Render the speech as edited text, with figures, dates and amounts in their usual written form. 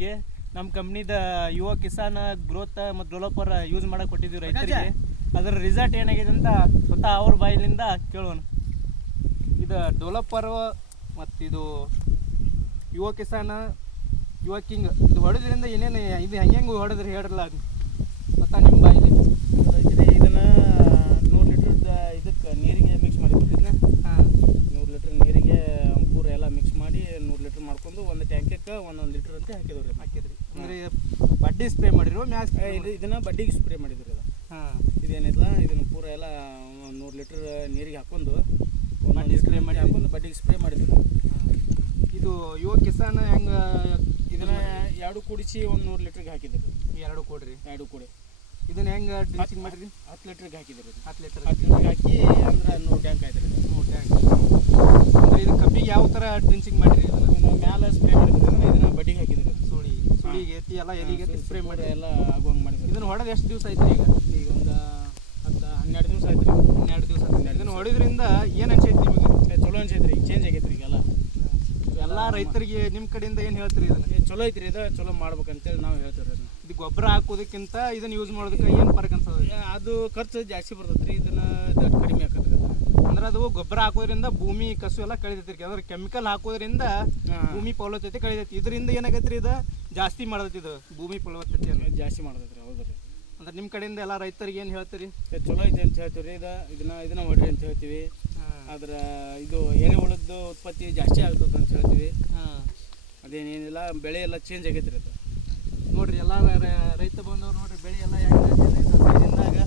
ಗೆ ನಮ್ಮ ಕಂಪ್ನಿದ ಯುವ ಕಿಸಾನ್ ಗ್ರೋತ್ ಮತ್ತು ಡೆವಲಪರ್ ಯೂಸ್ ಮಾಡಕ್ಕೆ ಕೊಟ್ಟಿದ್ದೀವಿ ರೈತರಿಗೆ. ಅದರ ರಿಸಲ್ಟ್ ಏನಾಗಿದೆ ಅಂತ ಸ್ವತಃ ಅವ್ರ ಬಾಯಿಲಿಂದ ಕೇಳೋಣ. ಇದು ಡೆವಲಪರ್ ಮತ್ತು ಇದು ಯುವ ಕಿಸಾನ್ ಯುವ ಕಿಂಗ್ ಇದು ಹೊಡೆದ್ರಿಂದ ಏನೇನು ಇದು ಹೆಂಗೆ ಹೊಡೆದ್ರಿ ಹೇಳ್ರಲ್ಲ ಅದು ಸ್ವತಃ ನಿಮ್ಮ ಬಾಯಿಲಿ. ಇದನ್ನು 100 ಲೀಟ್ರದ ಇದಕ್ಕೆ ನೀರಿಗೆ ಮಿಕ್ಸ್ ಮಾಡಿದ್ವಿ. ಇದನ್ನ 100 ಲೀಟ್ರ್ ನೀರಿಗೆ ಪೂರ ಎಲ್ಲ ಮಿಕ್ಸ್ ಮಾಡಿ 100 ಲೀಟ್ರ್ ಮಾಡ್ಕೊಂಡು ಒಂದು ಟ್ಯಾಂಕಿಗೆ 1 ಲೀಟ್ರ್ ಅಂತ ಹಾಕಿದ್ರಿ. ಅಂದರೆ ಬಡ್ಡಿ ಸ್ಪ್ರೇ ಮಾಡಿರೋ ಮ್ಯಾಸ್ ಇದನ್ನು ಬಡ್ಡಿಗೆ ಸ್ಪ್ರೇ ಮಾಡಿದ್ರಿ. ಅದು ಇದೇನಿಲ್ಲ ಇದನ್ನು ಪೂರ ಎಲ್ಲ 100 ಲೀಟ್ರ್ ನೀರಿಗೆ ಹಾಕೊಂಡು ಸ್ಪ್ರೇ ಮಾಡಿ ಹಾಕೊಂಡು ಬಡ್ಡಿಗೆ ಸ್ಪ್ರೇ ಮಾಡಿದ್ವಿ. ಇದು ಯುವ ಕಿಸಾನ್ ಹೆಂಗೆ ಇದನ್ನು 2 ಕೂಡಿಸಿ 100 ಲೀಟ್ರಿಗೆ ಹಾಕಿದ್ರಿ. 2 ಕೊಡ್ರಿ 2 ಕೂಡಿ ಇದನ್ನ ಹೆಂಗೆ ಡ್ರಿಂಕಿಂಗ್ ಮಾಡಿರಿ? 10 ಲೀಟ್ರಿಗೆ ಹಾಕಿದ್ರಿ. 10 ಲೀಟ್ರ್ ಹಾಕಿ ಅಂದ್ರೆ 100 ಟ್ಯಾಂಕ್ ಆಯ್ತು ರೀ. 100 ಟ್ಯಾಂಕ್. ಅಂದರೆ ಇದು ಕಬ್ಬಿಗೆ ಯಾವ ಥರ ಡ್ರಿಂಚಿಂಗ್ ಮಾಡಿರಿ? ಇದನ್ನು ಮ್ಯಾಲೆ ಸ್ಪ್ರೇ ಮಾಡಿದ್ರಿ. ಇದನ್ನು ಬಡ್ಡಿಗೆ ಹಾಕಿದ್ರಿ. ಸುಳಿಗೆ ಎತ್ತಿ ಎಲ್ಲ ಎಲಿಗೆ ಸ್ಪ್ರೇ ಮಾಡಿ ಎಲ್ಲ ಆಗುವಂಗೆ ಮಾಡಿದ್ರಿ. ಇದನ್ನು ಹೊಡೆದು ಎಷ್ಟು ದಿವಸ ಆಯ್ತು ಈಗ ಒಂದು 12 ದಿವಸ ಆಯ್ತು ರೀ. 12 ದಿವಸ ಆಯ್ತು. ಇದನ್ನು ಹೊಡೆದ್ರಿಂದ ಏನು ಅನ್ಸೈತಿ ನಿಮಗೆ? ಚಲೋ ಅನ್ಸೈತ್ರಿ. ಈಗ ಚೇಂಜ್ ಆಗೈತ್ರಿ. ಈಗೆಲ್ಲ ಎಲ್ಲ ರೈತರಿಗೆ ನಿಮ್ಮ ಕಡೆಯಿಂದ ಏನು ಹೇಳ್ತೀರಿ? ಇದನ್ನು ಚಲೋ ಐತ್ರಿ. ಇದು ಚಲೋ ಮಾಡ್ಬೇಕಂತೇಳಿ ನಾವು ಹೇಳ್ತೀವಿ. ಅದನ್ನು ಇದು ಗೊಬ್ಬರ ಹಾಕೋದಕ್ಕಿಂತ ಇದನ್ನು ಯೂಸ್ ಮಾಡೋದಕ್ಕೆ ಏನು ಫರಕ್ ಅನ್ಸೋದು? ಅದು ಖರ್ಚು ಜಾಸ್ತಿ ಬರ್ತೈತೆ ರೀ. ಇದನ್ನು ಕಡಿಮೆ ಆಕತ್ರಿ. ಅಂದ್ರೆ ಅದು ಗೊಬ್ಬರ ಹಾಕೋದ್ರಿಂದ ಭೂಮಿ ಕಸು ಎಲ್ಲ ಕಳಿತೈತಿ. ಅಂದ್ರೆ ಕೆಮಿಕಲ್ ಹಾಕೋದ್ರಿಂದ ಭೂಮಿ ಫಲವತ್ತತೆ ಕಳಿತೈತಿ. ಇದರಿಂದ ಏನಾಗೈತ್ರಿ? ಇದು ಜಾಸ್ತಿ ಮಾಡತೈತಿ. ಇದು ಭೂಮಿ ಫಲವತ್ತತೆಯನ್ನು ಜಾಸ್ತಿ ಮಾಡತೈತ್ರಿ. ಹೌದು ರೀ. ಅಂದ್ರೆ ನಿಮ್ಮ ಕಡೆಯಿಂದ ಎಲ್ಲ ರೈತರಿಗೆ ಏನು ಹೇಳ್ತೀರಿ? ಚಲೋ ಐತೆ ಅಂತ ಹೇಳ್ತೀವಿ ರೀ. ಇದನ್ನ ಹೊಡ್ರಿ ಅಂತ ಹೇಳ್ತೀವಿ. ಆದ್ರೆ ಇದು ಎರೆಹುಳದ್ದು ಉತ್ಪತ್ತಿ ಜಾಸ್ತಿ ಆಗ್ತದೆ ಅಂತ ಹೇಳ್ತೀವಿ. ಅದೇನೇನಿಲ್ಲ ಬೆಳೆ ಎಲ್ಲ ಚೇಂಜ್ ಆಗೈತ್ರಿ. ಅದು ನೋಡ್ರಿ ಎಲ್ಲ ರೈತ ಬಂದವ್ರು ನೋಡ್ರಿ ಬೆಳೆ ಎಲ್ಲ ಹೆಂಗೆ